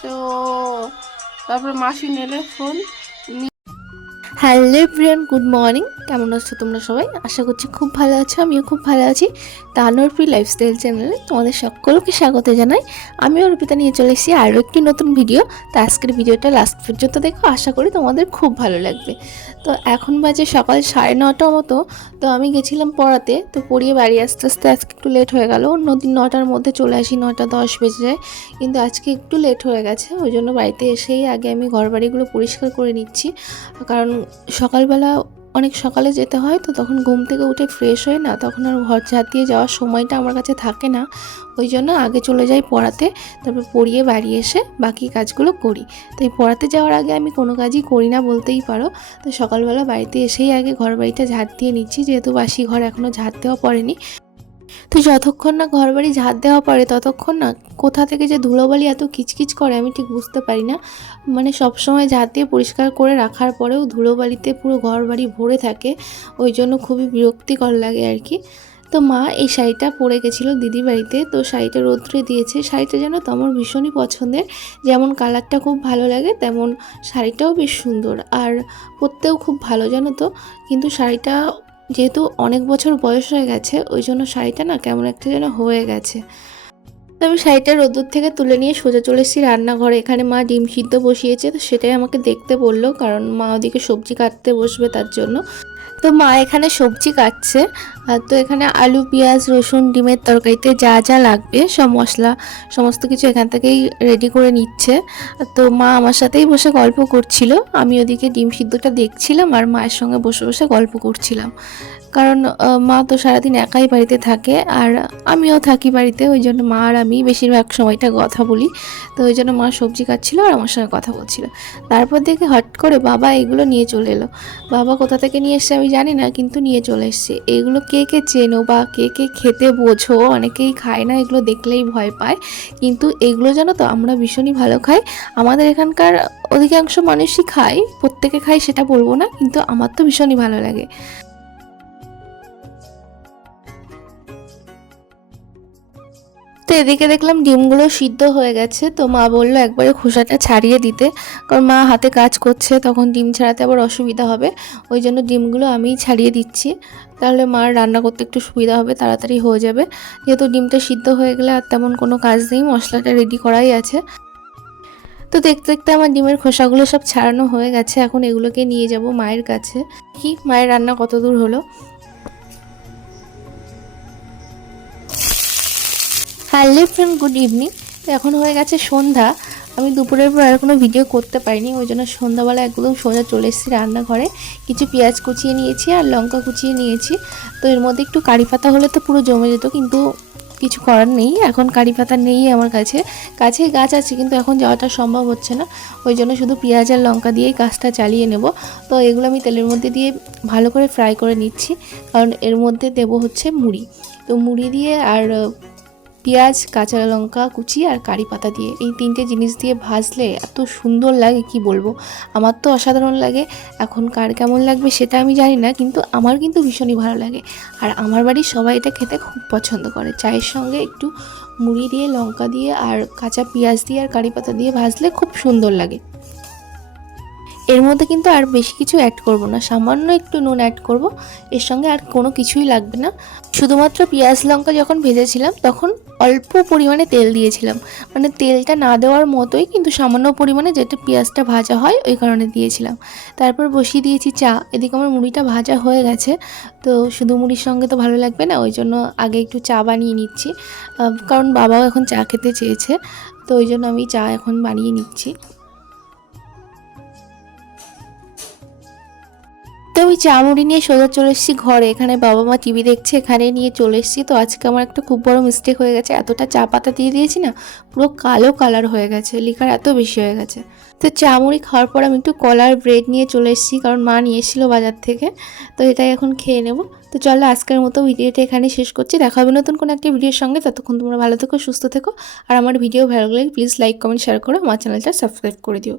এসো। তারপরে মাসি নিলে phone. Hello everyone, good morning. কেমন আছো তোমরা সবাই? আশা করছি খুব ভালো আছো, আমিও খুব ভালো আছি। তানোরপ্রি লাইফস্টাইল চ্যানেলে তোমাদের সকলকে স্বাগত জানাই। আমি অর্পিতা নিয়ে চলে এসেছি আরও একটি নতুন ভিডিও। তো আজকের ভিডিওটা লাস্ট পর্যন্ত দেখো, আশা করি তোমাদের খুব ভালো লাগবে। তো এখন বাজে সকাল 9:30 মতো। তো আমি গেছিলাম পড়াতে, তো পড়িয়ে বাড়ি আস্তে আস্তে আজকে একটু লেট হয়ে গেল। অন্যদিন 9টার মধ্যে চলে আসি, 9:10 বেজে যায়, কিন্তু আজকে একটু লেট হয়ে গেছে। ওই জন্য বাড়িতে এসেই আগে আমি ঘর বাড়িগুলো পরিষ্কার করে নিচ্ছি, কারণ সকালবেলা অনেক সকালে যেতে হয়, তো তখন ঘুম থেকে উঠে ফ্রেশ হয়ে না, তখন আর ঘর ঝাঁট দিয়ে যাওয়ার সময়টা আমার কাছে থাকে না। ওই জন্য আগে চলে যাই পড়াতে, তারপর পড়িয়ে বাড়ি এসে বাকি কাজগুলো করি। তো এই পড়াতে যাওয়ার আগে আমি কোনো কাজই করি না বলতেই পারো। তো সকালবেলা বাড়িতে এসেই আগে ঘর বাড়িটা ঝাঁট দিয়ে নিচ্ছি, যেহেতু বাসি ঘর এখনও ঝাঁট দেওয়া পড়েনি। তো যতক্ষণ না ঘর বাড়ি ঝাঁট দেওয়া পড়ে ততক্ষণ না কোথা থেকে যে ধুলোবালি এত কিচকিচ করে আমি ঠিক বুঝতে পারি না। মানে সবসময় ঝাঁট দিয়ে পরিষ্কার করে রাখার পরেও ধুলোবালিতে পুরো ঘর বাড়ি ভরে থাকে, ওই জন্য খুবই বিরক্তিকর লাগে আর কি। তো মা এই শাড়িটা পরে গেছিলো দিদি বাড়িতে, তো শাড়িটা রোদ্রে দিয়েছে। শাড়িটা যেন তো আমার ভীষণই পছন্দের, যেমন কালারটা খুব ভালো লাগে তেমন শাড়িটাও বেশ সুন্দর, আর পরতেও খুব ভালো জানো তো। কিন্তু শাড়িটা যেহেতু অনেক বছর বয়স হয়ে গেছে, ওই জন্য শাড়িটা না কেমন একটা যেন হয়ে গেছে। তো আমি শাড়িটা রোদ্দুর থেকে তুলে নিয়ে সোজা চলে এসেছি রান্নাঘরে। এখানে মা ডিম সিদ্ধ বসিয়েছে, তো সেটাই আমাকে দেখতে বললো, কারণ মা ওদিকে সবজি কাটতে বসবে তার জন্য। তো মা এখানে সবজি কাটছে। তো এখানে আলু, পেঁয়াজ, রসুন, ডিমের তরকারিতে যা যা লাগবে সব মশলা সমস্ত কিছু এখান থেকেই রেডি করে নিচ্ছে। তো মা আমার সাথেই বসে গল্প করছিল, আমি ওদিকে ডিম সিদ্ধটা দেখছিলাম আর মায়ের সঙ্গে বসে বসে গল্প করছিলাম। কারণ মা তো সারাদিন একাই বাড়িতে থাকে, আর আমিও থাকি বাড়িতে, ওই জন্য মা আর আমি বেশিরভাগ সময়টা কথা বলি। তো ওই জন্য মা সবজি কাটছিল আর আমার সঙ্গে কথা বলছিল। তারপর দেখে হট করে বাবা এগুলো নিয়ে চলে এলো। বাবা কোথা থেকে নিয়ে এসছে আমি জানি না, কিন্তু নিয়ে চলে এসছে। এগুলো কে কে চেনো বা কে কে খেতে বোঝো? অনেকেই খায় না, এগুলো দেখলেই ভয় পায়, কিন্তু এগুলো জানো তো আমরা ভীষণই ভালো খাই। আমাদের এখানকার অধিকাংশ মানুষই খায়, প্রত্যেকে খায় সেটা বলবো না, কিন্তু আমার তো ভীষণই ভালো লাগে। তো এদিকে দেখলাম ডিমগুলো সিদ্ধ হয়ে গেছে, তো মা বললো একবারে খোসাটা ছাড়িয়ে দিতে, কারণ মা হাতে কাজ করছে, তখন ডিম ছাড়াতে আবার অসুবিধা হবে। ওই জন্য ডিমগুলো আমিই ছাড়িয়ে দিচ্ছি, তাহলে মার রান্না করতে একটু সুবিধা হবে, তাড়াতাড়ি হয়ে যাবে। যেহেতু ডিমটা সিদ্ধ হয়ে গেলে আর তেমন কোনো কাজ নেই, মশলাটা রেডি করাই আছে। তো দেখতে দেখতে আমার ডিমের খোসাগুলো সব ছাড়ানো হয়ে গেছে, এখন এগুলোকে নিয়ে যাব মায়ের কাছে। কি মায়ের রান্না কত দূর হলো। Hello friend, good evening. তো এখন হয়ে গেছে সন্ধ্যা। আমি দুপুরের পর আর কোনো ভিডিও করতে পারিনি, ওই জন্য সন্ধ্যাবেলা একদম সোজা চলে এসেছি রান্নাঘরে। কিছু পেঁয়াজ কুচিয়ে নিয়েছি আর লঙ্কা কুচিয়ে নিয়েছি। তো এর মধ্যে একটু কারি পাতা হলে তো পুরো জমে যেত, কিন্তু কিছু করার নেই, এখন কারি পাতা নেই আমার কাছে। কাছে গাছ আছে কিন্তু এখন যাওয়াটা সম্ভব হচ্ছে না, ওই জন্য শুধু পেঁয়াজ আর লঙ্কা দিয়েই কাজটা চালিয়ে নেব। তো এগুলো আমি তেলের মধ্যে দিয়ে ভালো করে ফ্রাই করে নিচ্ছি, কারণ এর মধ্যে দেব হচ্ছে মুড়ি। তো মুড়ি দিয়ে আর পেঁয়াজ, কাঁচা লঙ্কা কুচি আর কারি পাতা দিয়ে, এই তিনটে জিনিস দিয়ে ভাজলে এত সুন্দর লাগে কি বলবো। আমার তো অসাধারণ লাগে, এখন কার কেমন লাগবে সেটা আমি জানি না, কিন্তু আমার কিন্তু ভীষণই ভালো লাগে। আর আমার বাড়ির সবাই এটা খেতে খুব পছন্দ করে। চায়ের সঙ্গে একটু মুড়ি দিয়ে, লঙ্কা দিয়ে আর কাঁচা পেঁয়াজ দিয়ে আর কারি পাতা দিয়ে ভাজলে খুব সুন্দর লাগে। এর মধ্যে কিন্তু আর বেশি কিছু অ্যাড করব না, সামান্য একটু নুন অ্যাড করব, এর সঙ্গে আর কোনো কিছুই লাগবে না। শুধুমাত্র পেঁয়াজ লঙ্কা যখন ভেজেছিলাম তখন অল্প পরিমাণে তেল দিয়েছিলাম, মানে তেলটা না দেওয়ার মতোই, কিন্তু সামান্য পরিমাণে, যেটা পেঁয়াজটা ভাজা হয় ওই কারণে দিয়েছিলাম। তারপর বসিয়ে দিয়েছি চা। এদিকে আমার মুড়িটা ভাজা হয়ে গেছে, তো শুধু মুড়ির সঙ্গে তো ভালো লাগবে না, ওই জন্য আগে একটু চা বানিয়ে নিচ্ছি, কারণ বাবাও এখন চা খেতে চেয়েছে, তো ওই জন্য আমি চা এখন বানিয়ে নিচ্ছি। তো আমি চা মুড়ি নিয়ে সোজা চলে এসেছি ঘরে। এখানে বাবা মা টিভি দেখছে, এখানে নিয়ে চলে এসেছি। তো আজকে আমার একটা খুব বড় মিস্টেক হয়ে গেছে, এতটা চা পাতা দিয়ে দিয়েছি না, পুরো কালো কালার হয়ে গেছে, লিকার এত বেশি হয়ে গেছে। তো চা মুড়ি খাওয়ার পর আমি একটু কলার ব্রেড নিয়ে চলে এসেছি, কারণ মা নিয়ে এসেছিলো বাজার থেকে, তো এটাই এখন খেয়ে নেব। তো চলো আজকের মতো ভিডিওটা এখানে শেষ করছি, দেখা হবে নতুন কোনো একটা ভিডিওর সঙ্গে। ততক্ষণ তোমরা ভালো থেকো, সুস্থ থেকো, আর আমার ভিডিও ভালো লাগলে প্লিজ লাইক, কমেন্ট, শেয়ার করো, আমার চ্যানেলটা সাবস্ক্রাইব করে দিও।